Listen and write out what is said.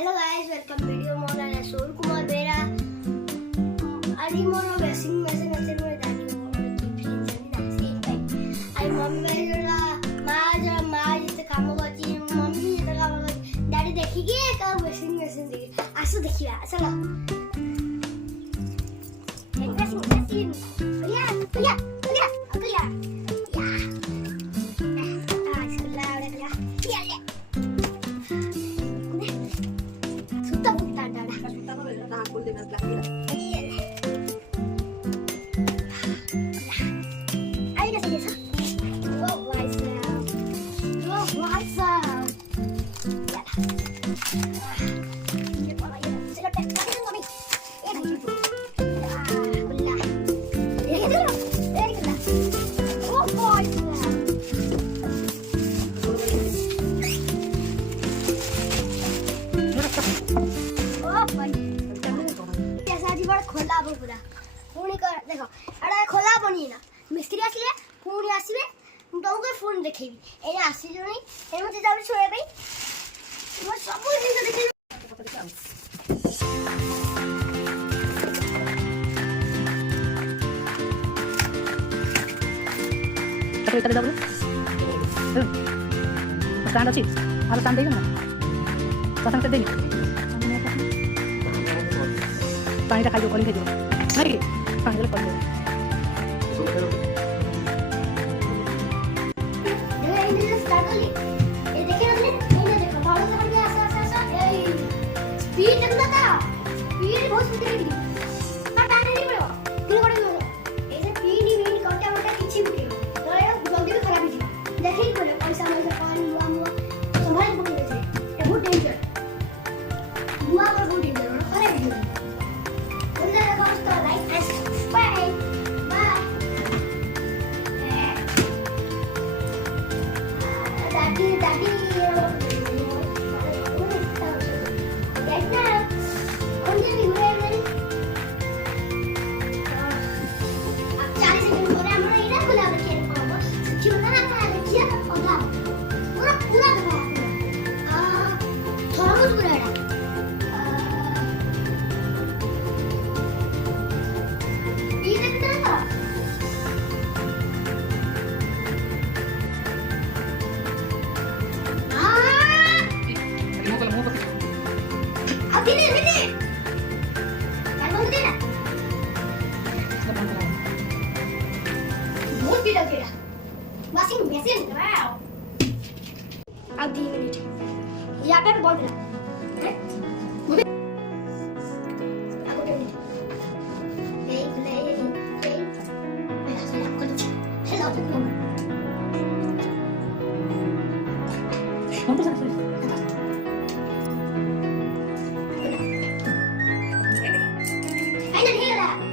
Hello guys, welcome video more and Soul Kumar Bera. Ani more washing machine আছে মই জানি more কি fridge জানি না same time. I mommy বেলা মা যেতে কাম করছি মম্মি যেতে কাম করছি ড্যাডি দেখি গিয়ে কা washing machine দেখি আসো দেখিবা চলো washing machine ya खोला पूरा पुणी देख एटा खोला बनी ना मिस्त्री आसिले पुणी आसीबे तुमको फोन देखेबी ए आसी जणी ए मते जाबी सोए भाई मो सब दिन देखे Tapi tadi dulu. Stand aja. Harus stand aja. Pasang tadi. পানিটা খাইও কলিং খাইও নাকি পানি দিলে কলিং स्पीड देखना था स्पीड बहुत स्पीड है ना टाइम नहीं पड़ेगा तीन घंटे में ऐसे स्पीड ही नहीं काउंट काउंट किसी भी तो ये जल्दी भी खराब है देखे ही बोले पैसा में पानी हुआ संभाल के बोले ये बहुत डेंजर हुआ और बहुत डेंजर अरे वॉशिंग मशीन वाओ अब 3 मिनट यहाँ पे बहुत है Finally, here.